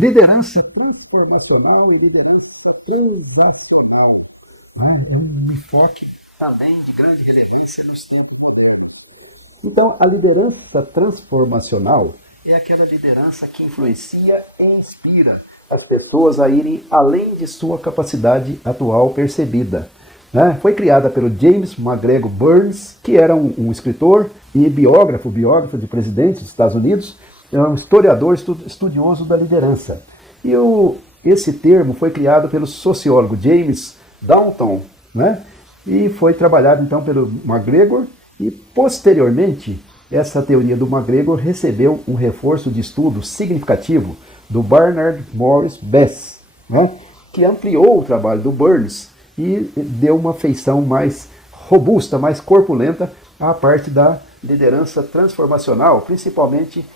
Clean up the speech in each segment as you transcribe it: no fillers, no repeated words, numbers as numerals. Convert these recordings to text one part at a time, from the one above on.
Liderança transformacional e liderança transacional. É um enfoque também de grande relevância nos tempos modernos. Então, a liderança transformacional é aquela liderança que influencia e inspira as pessoas a irem além de sua capacidade atual percebida. Né? Foi criada pelo James McGregor Burns, que era um escritor e biógrafo de presidentes dos Estados Unidos, é um historiador estudioso da liderança. E esse termo foi criado pelo sociólogo James Downton, né? E foi trabalhado então pelo McGregor, e posteriormente essa teoria do McGregor recebeu um reforço de estudo significativo do Bernard Morris Bess, né? Que ampliou o trabalho do Burns e deu uma feição mais robusta, mais corpulenta à parte da liderança transformacional, principalmente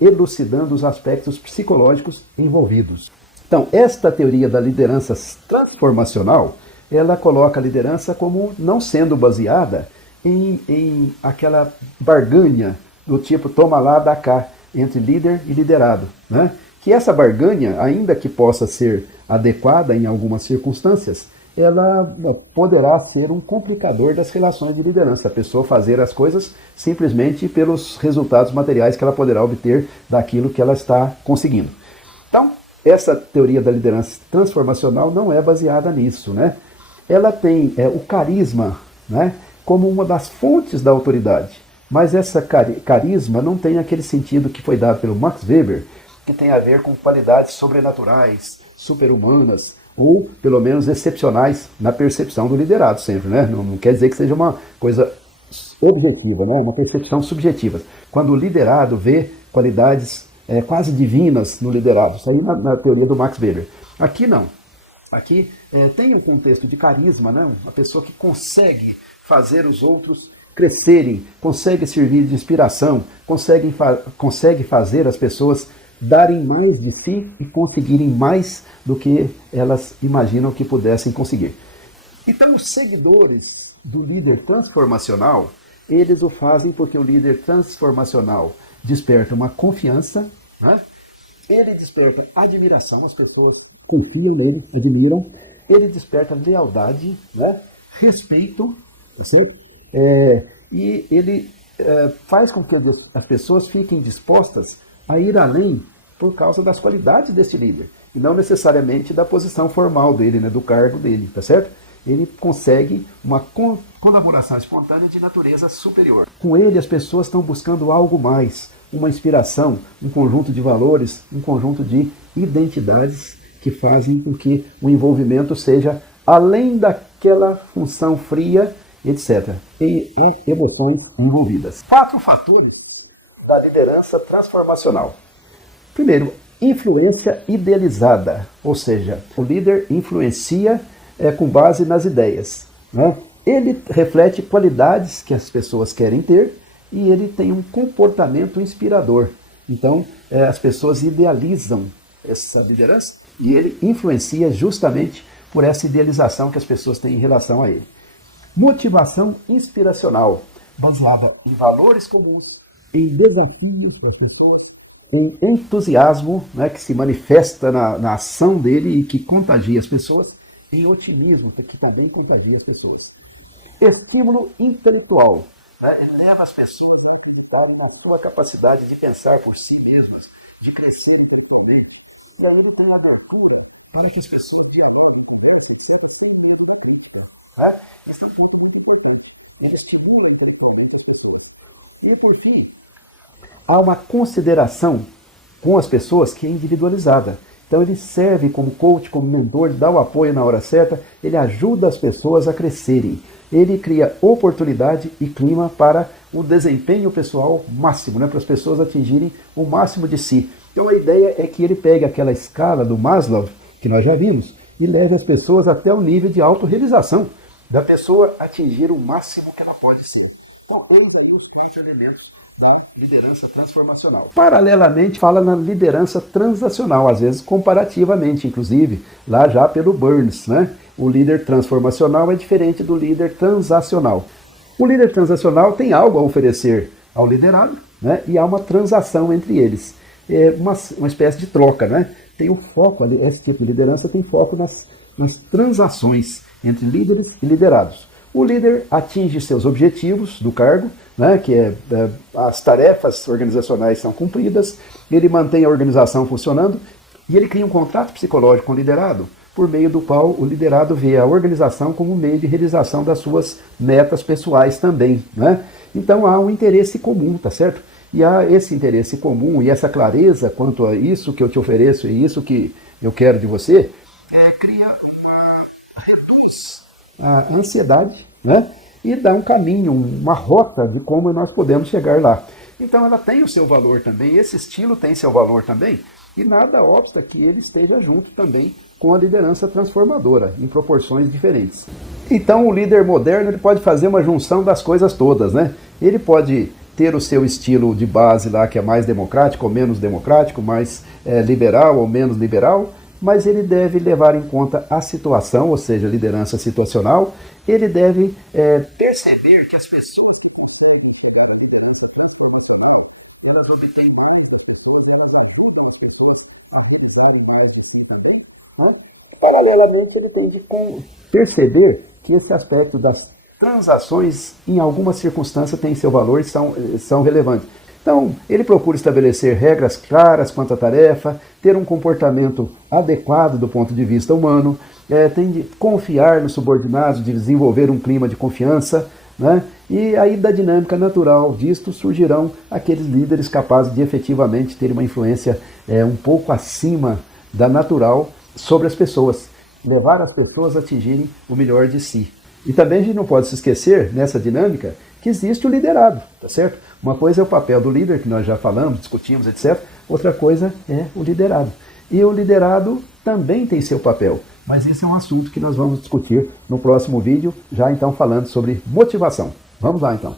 elucidando os aspectos psicológicos envolvidos. Então, esta teoria da liderança transformacional, ela coloca a liderança como não sendo baseada em aquela barganha do tipo toma lá, dá cá, entre líder e liderado, né? Que essa barganha, ainda que possa ser adequada em algumas circunstâncias, ela poderá ser um complicador das relações de liderança. A pessoa fazer as coisas simplesmente pelos resultados materiais que ela poderá obter daquilo que ela está conseguindo. Então, essa teoria da liderança transformacional não é baseada nisso, né? Ela tem o carisma, né, como uma das fontes da autoridade. Mas essa carisma não tem aquele sentido que foi dado pelo Max Weber, que tem a ver com qualidades sobrenaturais, super-humanas, ou pelo menos excepcionais na percepção do liderado sempre, né? Não quer dizer que seja uma coisa objetiva, né? Uma percepção subjetiva. Quando o liderado vê qualidades quase divinas no liderado, isso aí na teoria do Max Weber. Aqui não. Aqui tem um contexto de carisma, né? Uma pessoa que consegue fazer os outros crescerem, consegue servir de inspiração, consegue fazer as pessoas darem mais de si e conseguirem mais do que elas imaginam que pudessem conseguir. Então, os seguidores do líder transformacional, eles o fazem porque o líder transformacional desperta uma confiança, né? Ele desperta admiração, as pessoas confiam nele, admiram, ele desperta lealdade, né? Respeito, assim, e ele faz com que as pessoas fiquem dispostas a ir além por causa das qualidades desse líder, e não necessariamente da posição formal dele, né, do cargo dele, tá certo? Ele consegue uma colaboração espontânea de natureza superior. Com ele, as pessoas estão buscando algo mais, uma inspiração, um conjunto de valores, um conjunto de identidades que fazem com que o envolvimento seja além daquela função fria, etc. E há emoções envolvidas. 4 fatores da liderança transformacional. Primeiro, influência idealizada, ou seja, o líder influencia com base nas ideias, né? Ele reflete qualidades que as pessoas querem ter e ele tem um comportamento inspirador. Então, as pessoas idealizam essa liderança e ele influencia justamente por essa idealização que as pessoas têm em relação a ele. Motivação inspiracional, baseada em valores comuns, em desafios para as pessoas, em entusiasmo, né, que se manifesta na ação dele e que contagia as pessoas, em otimismo, que também contagia as pessoas. Estímulo intelectual, né, ele leva as pessoas a acreditarem na sua capacidade de pensar por si mesmas, de crescer intelectualmente. E aí ele tem a abertura para que as pessoas dialogam com elas e sejam mesmo na crítica. Né? Isso é um pouco muito importante. Ele estimula intelectualmente as pessoas. E, por fim, há uma consideração com as pessoas que é individualizada. Então ele serve como coach, como mentor, dá o apoio na hora certa, ele ajuda as pessoas a crescerem. Ele cria oportunidade e clima para o desempenho pessoal máximo, né, para as pessoas atingirem o máximo de si. Então a ideia é que ele pegue aquela escala do Maslow, que nós já vimos, e leve as pessoas até o nível de autorrealização, da pessoa atingir o máximo que ela pode ser. Correndo aí os elementos da liderança transformacional. Paralelamente, fala na liderança transacional, às vezes comparativamente, inclusive, lá já pelo Burns, né? O líder transformacional é diferente do líder transacional. O líder transacional tem algo a oferecer ao liderado, né? E há uma transação entre eles. uma espécie de troca, né? Tem o foco, esse tipo de liderança tem foco nas transações entre líderes e liderados. O líder atinge seus objetivos do cargo, né, as tarefas organizacionais são cumpridas, ele mantém a organização funcionando e ele cria um contrato psicológico com o liderado, por meio do qual o liderado vê a organização como um meio de realização das suas metas pessoais também, né? Então há um interesse comum, tá certo? E há esse interesse comum e essa clareza quanto a isso que eu te ofereço e isso que eu quero de você, reduz a ansiedade, né? E dá um caminho, uma rota de como nós podemos chegar lá. Então ela tem o seu valor também, esse estilo tem seu valor também, e nada obsta que ele esteja junto também com a liderança transformadora, em proporções diferentes. Então o líder moderno ele pode fazer uma junção das coisas todas, né? Ele pode ter o seu estilo de base lá, que é mais democrático ou menos democrático, mais liberal ou menos liberal, mas ele deve levar em conta a situação, ou seja, liderança situacional. Ele deve perceber que as pessoas que liderança transformacional, elas obtêm mais, elas ajudam as pessoas a pensarem mais assim também. Paralelamente, ele tem de perceber que esse aspecto das transações, em algumas circunstâncias, tem seu valor e são relevantes. Então, ele procura estabelecer regras claras quanto à tarefa, ter um comportamento adequado do ponto de vista humano, tem de confiar nos subordinados, de desenvolver um clima de confiança, né? E aí da dinâmica natural disto surgirão aqueles líderes capazes de efetivamente ter uma influência um pouco acima da natural sobre as pessoas, levar as pessoas a atingirem o melhor de si. E também a gente não pode se esquecer, nessa dinâmica, que existe o liderado, tá certo? Uma coisa é o papel do líder, que nós já falamos, discutimos, etc. Outra coisa é o liderado. E o liderado também tem seu papel, mas esse é um assunto que nós vamos discutir no próximo vídeo, já então falando sobre motivação. Vamos lá então.